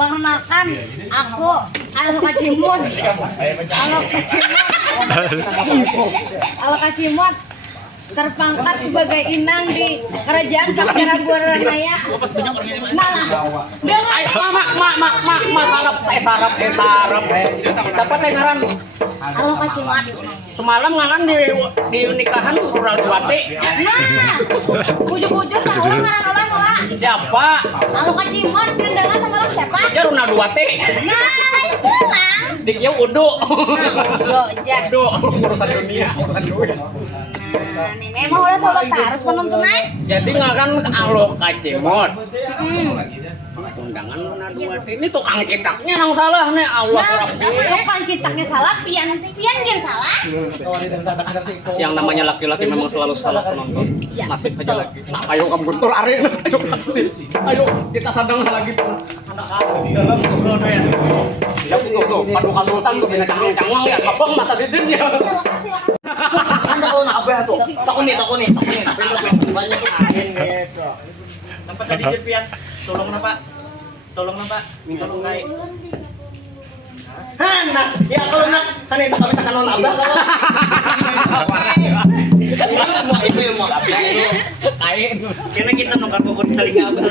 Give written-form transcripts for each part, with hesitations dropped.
Perkenalkan, aku Alka Cimot. Alka Cimot terpangkat sebagai inang di kerajaan Paksara Buaranaya. Nah, dengan sarap. Dapat ngaran Alka Cimot. semalam ngaran di nikahan ural duate. Nah, pujuk-pujuk tahu ngaran orang. Siapa? Alka Cimot kandangan semalam siapa? Ya Runa duate. Nah, itu lah. Diknya udu. Udu, Urusan dunia. Nah, nenek mau udah coba harus penonton naik. Jadi ngaran Alka Cimot. Undangan Runa duate. Ini tukang cetaknya yang salah nih. Allah Rabbi. Tukang cetaknya salah, pian gen salah. Yang namanya laki-laki memang selalu salah penonton. Nasib aja lagi. Nah, ayo kamu guntur are. Ayo kita sadang lagi tuh. Anak kamu di dalam tuh ya. Ya tuh, paduka sultan tuh bina canglang ya. Abang mata sidin ya. Anda kalau nak apa tuh? Takuni. Banyak angin gitu. Tempat tadi Pian. Tolong Pak. Tolong kai. Nah, ya kalau nak kan itu kami tak kalau abah kalau. Itu mau kain. Kena kita nongkar pokok di telinga abah.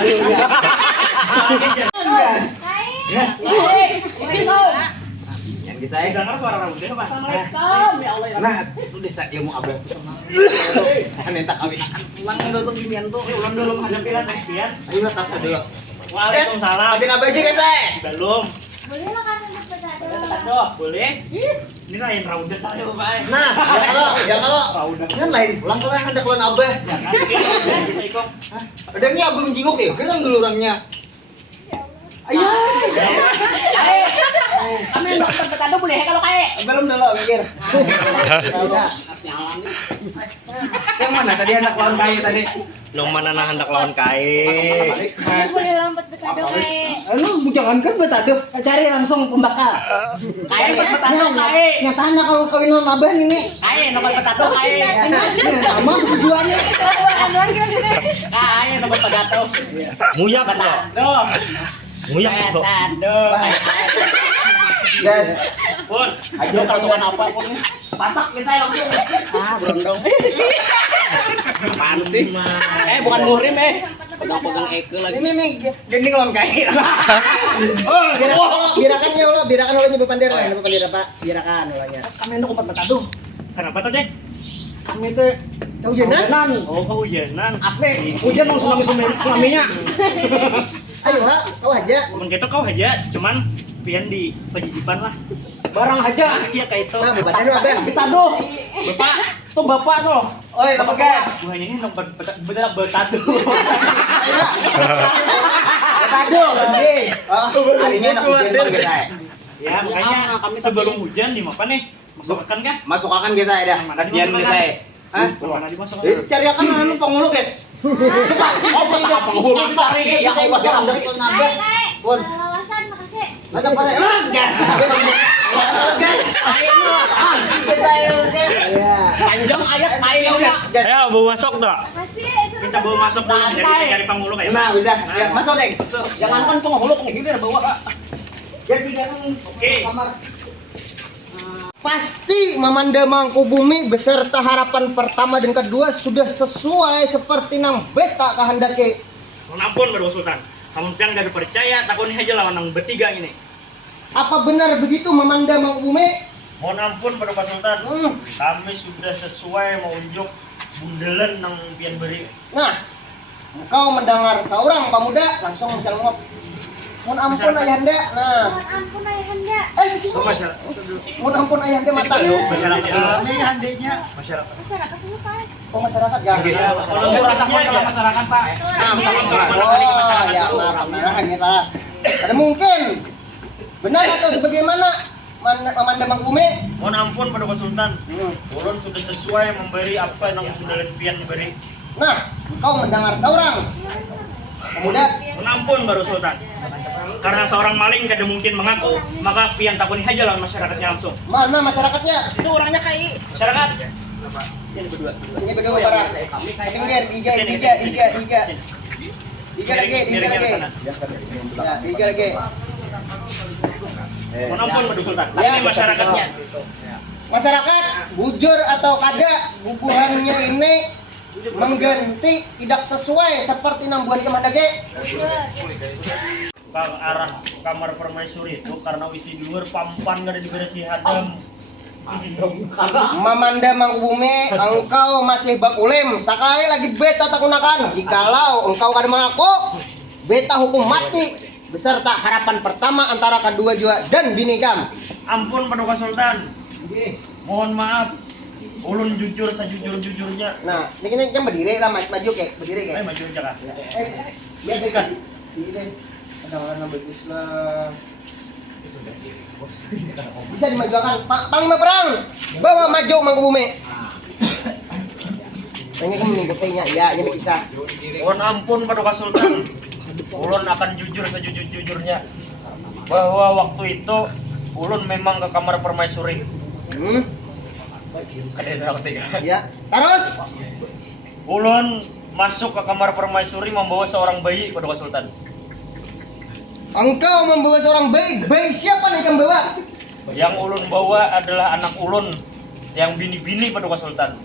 Yang di saya Dengar suara rambutnya Pak. Assalamualaikum ya Allah ya. nah, itu desa ilmu abah itu sama. Kan entak kawin akan pulang untuk gimian tuh. Ulang dulu menghadapi lah Pian. Ayo tas dulu. Waalaikumsalam. Ada apa aja guys, saya? Belum. Boleh lah kan untuk bercanda. Aduh, boleh? Ini lain rambutnya saya Pak. Nah, ya kalau kan lain pulang kalau ada keluar abah. Assalamualaikum. Ada ini abah menjenguk ya, bilang dulu orangnya. Ayo. Kami untuk bercanda boleh kalau kayak. Belum dulu mikir. Yang mana tadi anak lawan kai tadi? Nong mana nah hendak lawan kai. Boleh lambat bercanda kayak. Lu jangan kan betado, cari langsung pembakal. Kai betado kai. Nyatanya kalau kawinan abah ini. Kai nong betado kai. Sama tujuannya. Aduan kita sini. Kai nong betado. Muyak betado. Muyak betado. Guys, Pun, ayo kasukan apa pun. patak saya langsung. Berondong. Apaan sih? Bukan murim pegang Eke lagi. Ini gending lawan kai. Oh, Birakan ya Allah, birakan oleh nyebut pandera, nyebut pandera Pak. Birakan olehnya. Kami itu obat betado. Kenapa tuh, Dek? Kami itu kehujanan. Oh, kehujanan. Asli, hujan mau tsunami-nya. Ayo, Pak, kau aja. Temen kita kau aja, cuman pian di pejijipan lah. Barang aja. Iya kayak itu. Nah, bebannya lu abang. Betado. Bapak, Tuh Bapak tuh. Oi, Bapak gas. buahnya ini nong bener betado. Betado. Oke. Hari ini anak hujan Pak kita. Ya, makanya kami sebelum hujan di apa nih? Masukkan kan? Masuk akan kita ya dah. Kasihan kita. Hah? Mana dimasukkan? Cari akan anu penghulu, guys. Coba, apa penghulu cari ya kau bakal ambil nabeh. Pun. Lawasan makasih. Ada apa? Gas. Panjang ayat main udah. Ayo, bawa masuk dah. Makasih. Kita bawa masuk dulu jadi cari penghulu kayak. Nah, udah. Ya, masuk, Deng. Jangan kan penghulu penghilir bawa. Ya, tiga kan Oke. kamar. Pasti Mamanda Mangkubumi beserta harapan pertama dan kedua sudah sesuai seperti nang beta kehendaki. Mohon ampun Baru Sultan. Kamu kan gak percaya, takut aja lawan yang bertiga ini. Apa benar begitu Mamanda Mangkubumi? Mohon ampun Bapak Sultan. Kami sudah sesuai mau unjuk bundelan nang pian beri. Nah, engkau mendengar seorang pemuda langsung mencelengok. Mohon ampun ayahanda. Nah, Mohon ampun ayahanda. sini. Masyarakat. Mohon ampun ayahanda mata. Masyarakat. Ayandanya. Masyarakat. Masyarakat dulu Pak. Oh masyarakat gak? Kalau rata masyarakat Pak. Oh ya maaf kita. Ada mungkin benar atau sebagaimana Mamanda Mangkubumi? Mohon ampun Bapak Sultan. Ulun sudah sesuai memberi apa yang bundelan pian beri. Nah, engkau mendengar seorang pemuda. Mohon ampun Baru Sultan. Karena seorang maling kada mungkin mengaku, maka pian takuni aja lawan masyarakatnya langsung. Mana masyarakatnya? Itu orangnya kai. Masyarakat. Sini berdua. Sini berdua para. Pinggir, tiga lagi. Ya, tiga lagi. Mohon ampun Paduka Sultan. Ya, Ini masyarakatnya. Masyarakat bujur atau kada bubuhannya ini mengganti tidak sesuai seperti 6 bulan kemandake. Ke arah kamar permaisuri itu karena isi di luar pampan gak ada diberesi hadam. Mamanda Mangkubumi, engkau masih bakulim. Sekali lagi beta tak gunakan. Jikalau engkau kada mengaku, beta hukum mati beserta harapan pertama antara kedua jua dan binigam. Ampun Paduka Sultan. Mohon maaf. Ulun jujur sejujur-jujurnya. Nah, ini kan berdiri lah, maju kayak berdiri kayak. Maju aja kah? Biar dekat. Ini kadang-kadang bagus lah. Bisa dimajukan. Panglima perang, bawa maju Mangkubumi. Tanya kamu mengikutinya, ya, ini kisah. Mohon ampun Paduka Sultan. Ulun akan jujur sejujur-jujurnya bahwa waktu itu ulun memang ke kamar permaisuri. Ke desa ketiga. Ya, terus Ulun masuk ke kamar permaisuri membawa seorang bayi Paduka Sultan. engkau membawa seorang bayi. Bayi siapa nih kamu bawa? Yang ulun bawa adalah anak ulun yang bini-bini Paduka Sultan.